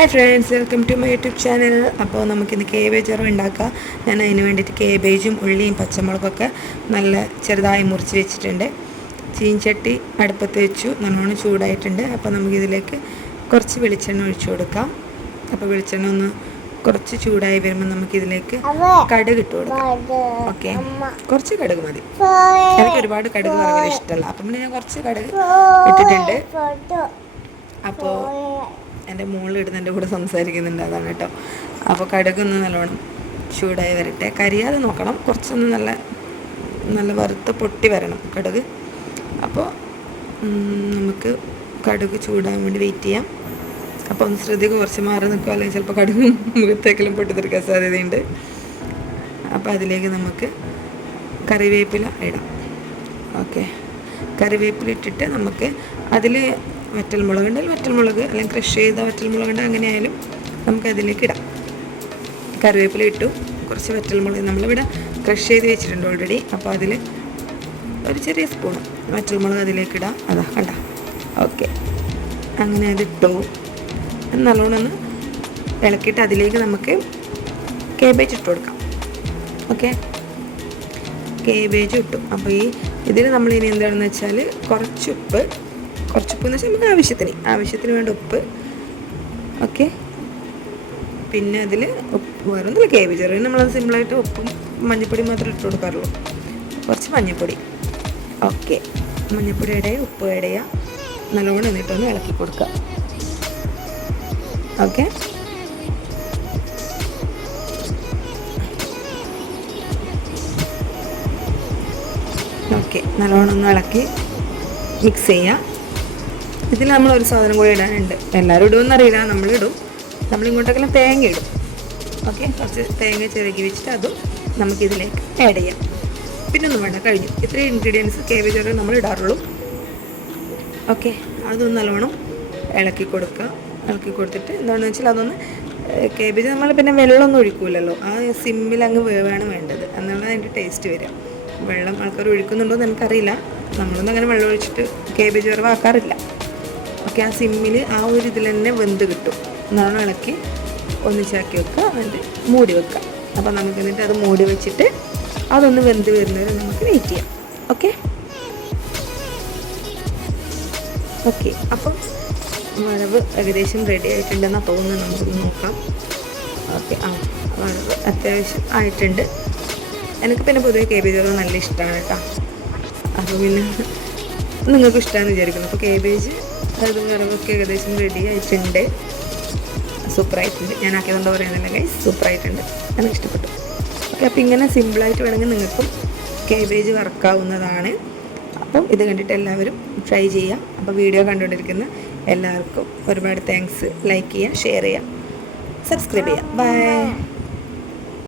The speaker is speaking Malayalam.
Hi friends welcome to my YouTube channel അപ്പോൾ നമുക്കിന്ന് കേബേജ് ഉറവ് ഉണ്ടാക്കാം. ഞാൻ അതിന് വേണ്ടിയിട്ട് കേബേജും ഉള്ളിയും പച്ചമുളകൊക്കെ നല്ല ചെറുതായി മുറിച്ച് വെച്ചിട്ടുണ്ട്. ചീൻചട്ടി അടുപ്പത്ത് വെച്ചു നല്ലോണം ചൂടായിട്ടുണ്ട്. അപ്പോൾ നമുക്കിതിലേക്ക് കുറച്ച് വെളിച്ചെണ്ണ ഒഴിച്ചു കൊടുക്കാം. അപ്പോൾ വെളിച്ചെണ്ണ ഒന്ന് കുറച്ച് ചൂടായി വരുമ്പോൾ നമുക്കിതിലേക്ക് കടുക് ഇട്ട് കൊടുക്കാം. ഓക്കെ കുറച്ച് കടുക് മതി. എനിക്ക് ഒരുപാട് കടുക് വറകൾ ഇഷ്ടമല്ല. അപ്പം പിന്നെ ഞാൻ കുറച്ച് കടുക് ഇട്ടിട്ടുണ്ട്. അപ്പോൾ എന്റെ മുകളിൽ ഇടുന്ന എന്റെ കൂടെ സംസാരിക്കുന്നുണ്ട് അതാണ് കേട്ടോ. അപ്പോൾ കടുകൊന്ന് നല്ലോണം ചൂടായി വരട്ടെ. കരിയാതെ നോക്കണം. കുറച്ചൊന്ന് നല്ല നല്ല വറുത്ത് പൊട്ടി വരണം കടുക്. അപ്പോൾ നമുക്ക് കടുക് ചൂടാൻ വേണ്ടി വെയിറ്റ് ചെയ്യാം. അപ്പോൾ ഒന്ന് ശ്രദ്ധിക്കുക കുറച്ച് മാറി നിൽക്കുക അല്ലെങ്കിൽ ചിലപ്പോൾ കടുക് മുഖത്തേക്കെല്ലാം പൊട്ടിത്തെറിക്കാൻ സാധ്യതയുണ്ട്. അപ്പോൾ അതിലേക്ക് നമുക്ക് കറിവേപ്പില ഇടാം. ഓക്കെ. കറിവേപ്പില ഇട്ടിട്ട് നമുക്ക് അതിൽ വറ്റൽമുളക് ഉണ്ടെങ്കിൽ വറ്റൽമുളക് അല്ലെങ്കിൽ ക്രഷ് ചെയ്ത വറ്റൽമുളക് ഉണ്ട് അങ്ങനെ ആയാലും നമുക്ക് അതിലേക്ക് ഇടാം. കറിവേപ്പില ഇട്ടു. കുറച്ച് വറ്റൽമുളക് നമ്മളിവിടെ ക്രഷ് ചെയ്ത് വെച്ചിട്ടുണ്ട് ഓൾറെഡി അപ്പോൾ അതിൽ ഒരു ചെറിയ സ്പൂൺ വറ്റൽമുളക് അതിലേക്ക് ഇടാം. അതാ കണ്ട. ഓക്കെ അങ്ങനെ അതിട്ടു നല്ലോണം ഒന്ന് ഇളക്കിയിട്ട് അതിലേക്ക് നമുക്ക് കേബേജ് ഇട്ട് കൊടുക്കാം. ഓക്കെ കേബേജ് ഇട്ടു. അപ്പോൾ ഈ ഇതിൽ നമ്മൾ ഇനി എന്താണെന്ന് വെച്ചാൽ കുറച്ച് ഉപ്പ് കുറച്ച് ഉപ്പ് എന്ന് വെച്ചാൽ നമുക്ക് ആവശ്യത്തിന് ആവശ്യത്തിന് വേണ്ട ഉപ്പ്. ഓക്കെ പിന്നെ അതിൽ ഉപ്പ് വേറൊന്നുമില്ല കേബേജ് അറിയാം നമ്മൾ സിമ്പിളായിട്ട് ഉപ്പും മഞ്ഞൾപ്പൊടി മാത്രമേ ഇട്ട് കൊടുക്കാറുള്ളൂ. കുറച്ച് മഞ്ഞൾപ്പൊടി. ഓക്കെ മഞ്ഞൾപ്പൊടി ഇടയ ഉപ്പ് ഇടയ നല്ലോണം എന്നിട്ടൊന്ന് ഇളക്കി കൊടുക്കുക. ഓക്കെ ഓക്കെ നല്ലോണം ഒന്ന് ഇളക്കി മിക്സ് ചെയ്യുക. ഇതിൽ നമ്മൾ ഒരു സാധനം കൂടി ഇടാനുണ്ട്. എല്ലാവരും ഇടുമെന്ന് അറിയില്ല നമ്മളിടും. നമ്മൾ ഇങ്ങോട്ടേക്കെല്ലാം തേങ്ങ ഇടും. ഓക്കെ കുറച്ച് തേങ്ങ ചിരകി വെച്ചിട്ട് അതും നമുക്കിതിലേക്ക് ആഡ് ചെയ്യാം. പിന്നെ ഒന്നും വേണ്ട കഴിഞ്ഞു. ഇത്രയും ഇൻഗ്രീഡിയൻസ് കേബേജ് നമ്മൾ ഇടാറുള്ളൂ. ഓക്കെ അതൊന്ന് നല്ലോണം ഇളക്കി കൊടുക്കുക. ഇളക്കി കൊടുത്തിട്ട് എന്താണെന്ന് വെച്ചാൽ അതൊന്ന് കേബേജ് നമ്മൾ പിന്നെ വെള്ളമൊന്നും ഒഴിക്കൂലല്ലോ. ആ സിമ്മിൽ അങ്ങ് വേവാണ് വേണ്ടത്. എന്നുള്ള അതിന്റെ ടേസ്റ്റ് വരിക. വെള്ളം ആൾക്കാർ ഒഴിക്കുന്നുണ്ടോ എന്ന് എനിക്കറിയില്ല. നമ്മളൊന്നും അങ്ങനെ വെള്ളം ഒഴിച്ചിട്ട് കേബേജ് വറവാക്കാറില്ല. ഓക്കെ ആ സിമ്മിൽ ആ ഒരു ഇതിൽ തന്നെ വെന്ത് കിട്ടും. നല്ലോണം ഇളക്കി ഒന്നിച്ചാക്കി വെക്കുക എന്നിട്ട് മൂടി വെക്കുക. അപ്പോൾ നമുക്ക് എന്നിട്ട് അത് മൂടി വെച്ചിട്ട് അതൊന്ന് വെന്ത് വരുന്നവരെ നമുക്ക് വെയിറ്റ് ചെയ്യാം. ഓക്കെ? ഓക്കെ അപ്പം വളവ് ഏകദേശം റെഡി ആയിട്ടുണ്ടെന്നാണ് തോന്നുന്നത് നമുക്ക് നോക്കാം. ഓക്കെ ആ വളവ് അത്യാവശ്യം ആയിട്ടുണ്ട്. എനിക്ക് പിന്നെ പൊതുവെ വളവ് നല്ല ഇഷ്ടമാണ് കേട്ടോ. അപ്പോൾ പിന്നെ നിങ്ങൾക്ക് ഇഷ്ടമാണെന്ന് വിചാരിക്കുന്നു. അപ്പോൾ കേബേജ് അത് കറിവൊക്കെ ഏകദേശം റെഡി ആയിട്ടുണ്ട്. സൂപ്പറായിട്ടുണ്ട്. ഞാൻ ആക്കിയതുകൊണ്ട് പറയുന്നില്ല ഗൈസ് സൂപ്പറായിട്ടുണ്ട്. എനിക്ക് ഇഷ്ടപ്പെട്ടു. ഓക്കെ അപ്പോൾ ഇങ്ങനെ സിമ്പിളായിട്ട് വേണമെങ്കിൽ നിങ്ങൾക്കും കേബേജ് വർക്കാവുന്നതാണ് അപ്പം ഇത് കണ്ടിട്ട് എല്ലാവരും ട്രൈ ചെയ്യാം. അപ്പോൾ വീഡിയോ കണ്ടുകൊണ്ടിരിക്കുന്ന എല്ലാവർക്കും ഒരുപാട് താങ്ക്സ് ലൈക്ക് ചെയ്യുക ഷെയർ ചെയ്യുക സബ്സ്ക്രൈബ് ചെയ്യാം. ബൈ